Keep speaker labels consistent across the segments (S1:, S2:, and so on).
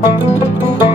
S1: Música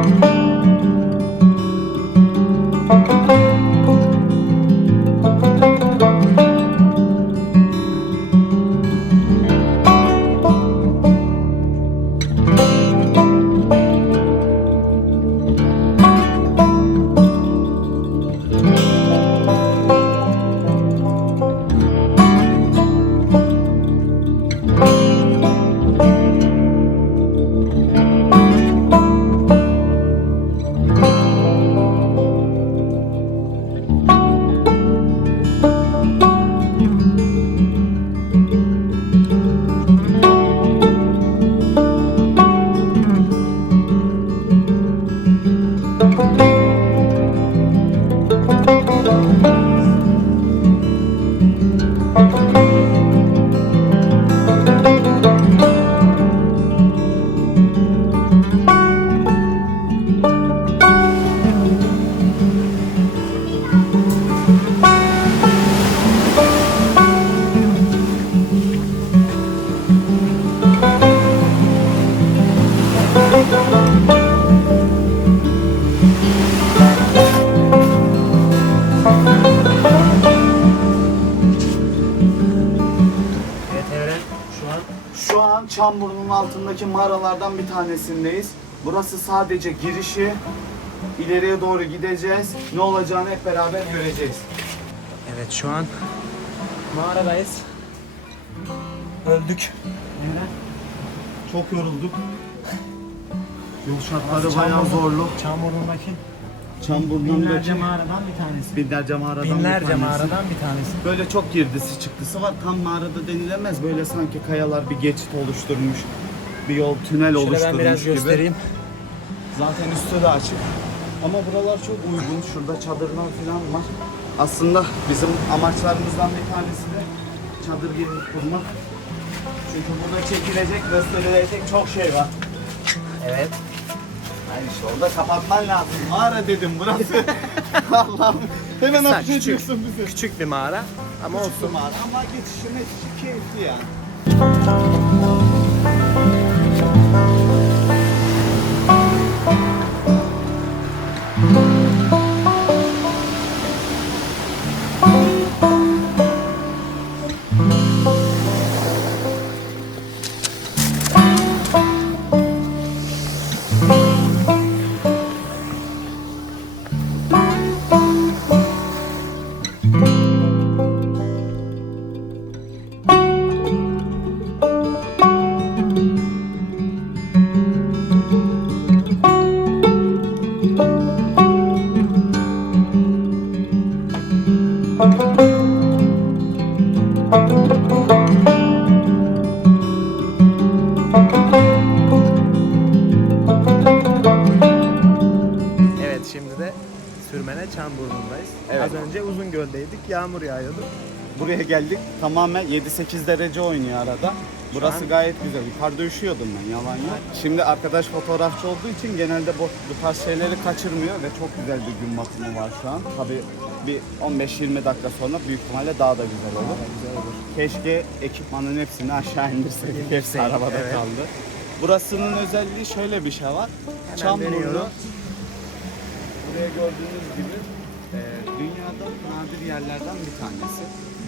S1: Çamburnu'nun altındaki mağaralardan bir tanesindeyiz. Burası sadece girişi. İleriye doğru gideceğiz. Ne olacağını hep beraber göreceğiz.
S2: Evet şu an mağaradayız. Öldük.
S1: Çok yorulduk. Yol şartları bayağı zorlu.
S2: Çamurlu'ndaki
S1: Çamburnu'nun
S2: binlerce mağaradan bir tanesi.
S1: binlerce mağaradan bir
S2: Binlerce
S1: tanesi.
S2: mağaradan bir tanesi.
S1: Böyle çok girdisi çıktısı var. Tam mağarada denilemez. Böyle sanki kayalar bir geçit oluşturmuş. Bir yol, tünel
S2: Şöyle
S1: oluşturmuş
S2: ben biraz
S1: gibi.
S2: göstereyim.
S1: Zaten üstü de açık. Ama buralar çok uygun. Şurada çadırlar falan var. Aslında bizim amaçlarımızdan bir tanesi de çadır gibi kurmak. Çünkü burada çekilecek, gösterilecek çok şey var.
S2: Evet.
S1: Yani işte orada kapatman lazım. Mağara dedim burası. Allah'ım. Hemen
S2: Kısa,
S1: affediyorsun bizi.
S2: Küçük bir mağara ama
S1: Küçük bir
S2: olsun.
S1: mağara ama geçişi metişi keyifli yani.
S2: Evet şimdi de Sürmene Çamburnu'ndayız.
S1: Evet.
S2: Az önce Uzungöl'deydik. Yağmur yağıyordu.
S1: Buraya geldik. Tamamen 7-8 derece oynuyor arada. Burası
S2: an-
S1: gayet güzel. Yukarıda üşüyordum ben yalan yok. Şimdi arkadaş fotoğrafçı olduğu için genelde bu, bu tarz şeyleri kaçırmıyor ve çok güzel bir gün batımı var şu an. Tabii bir 15-20 dakika sonra büyük ihtimalle daha da güzel olur. Keşke ekipmanın hepsini aşağı indirseydik. Hepsi arabada
S2: evet.
S1: kaldı. Burasının özelliği şöyle bir şey var.
S2: Hemen
S1: Çamurlu.
S2: dönüyorum.
S1: Buraya gördüğünüz gibi e, dünyada nadir yerlerden bir tanesi.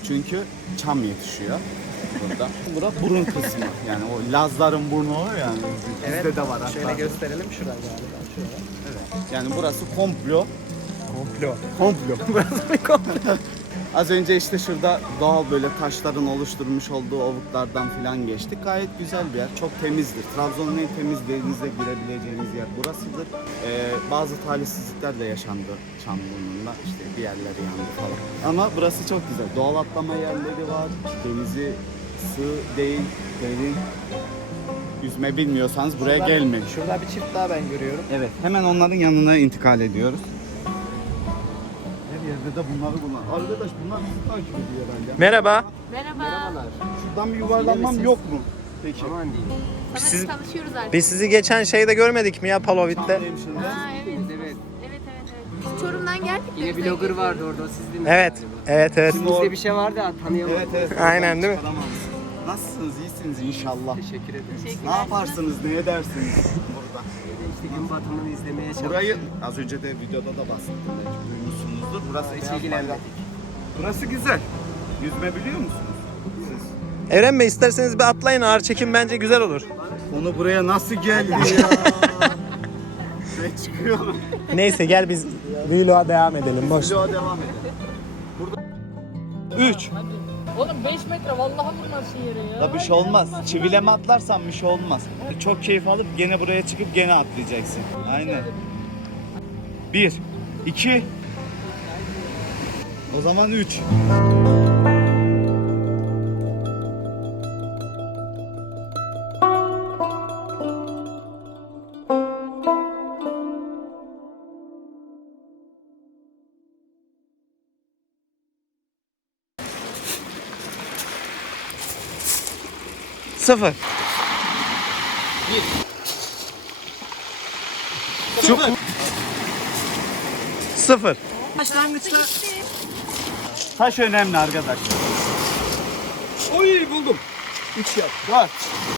S1: Çünkü çam yetişiyor burada. Bura burun kısmı. Yani o Lazların burnu oluyor yani. Bizde de var hatta.
S2: Şöyle gösterelim şurada galiba. Şurada.
S1: Evet. Yani burası komplo.
S2: Komplo.
S1: Komplo.
S2: Burası bir komplo.
S1: Az önce işte şurada doğal böyle taşların oluşturmuş olduğu ovuklardan falan geçtik. Gayet güzel bir yer. Çok temizdir. Trabzon'un en temiz denize girebileceğiniz yer burasıdır. Ee, bazı talihsizlikler de yaşandı Çamburnu'nda. İşte bir yerleri yandı falan. Ama burası çok güzel. Doğal atlama yerleri var. Denizi sığ değil, derin. Yüzme bilmiyorsanız buraya
S2: Şurada-
S1: gelmeyin.
S2: Şurada bir çift daha ben görüyorum.
S1: Evet, hemen onların yanına intikal ediyoruz. De bunları kullan. Arkadaş bunlar bizi takip ediyor bence.
S2: Merhaba.
S3: Merhaba.
S1: Şuradan bir yuvarlanmam yok mu? Peki.
S3: Sanırım
S2: Siz-
S3: tanışıyoruz artık.
S2: Biz sizi geçen şeyde görmedik mi ya Palovit'te?
S3: Ha, evet.
S4: Evet.
S3: Evet evet evet. Biz Çorum'dan geldik. de
S4: Yine
S3: bize
S4: blogger vardı orada o sizdiniz
S2: Evet.
S4: galiba.
S2: Evet evet.
S1: Şimdi
S4: Bizde bir şey vardı ya tanıyamadım.
S1: Evet evet.
S2: Aynen, değil mi?
S1: Çıkaramamız. Nasılsınız? İyisiniz inşallah.
S4: Teşekkür ederim.
S1: Ne yaparsınız? Ne edersiniz burada?
S4: İşte gün batımını izlemeye çalıştık.
S1: Burayı az önce de videoda da bahsettim. Belki duymuşsunuzdur. Burası
S4: Hiç ilgilenmedik.
S1: Burası güzel. Yüzme biliyor musunuz? Siz.
S2: Evren Bey isterseniz bir atlayın ağır çekim bence güzel olur.
S1: Konu buraya nasıl geldi ya? Ve çıkıyorum.
S2: Neyse gel biz vloga devam edelim. Boş.
S1: Vloga devam edelim. Burada 3.
S5: Oğlum 5 metre vallahi vurmazsın yere ya.
S1: Da bir şey olmaz. Çivileme atlarsan bir şey olmaz. Çok keyif alıp gene buraya çıkıp gene atlayacaksın. Aynen. Bir, iki. O zaman üç.
S2: Sıfır. Çok... Sıfır.
S5: Başlangıçta
S1: Taş önemli arkadaşlar.
S4: Oy buldum.
S1: Üç yap. Dört.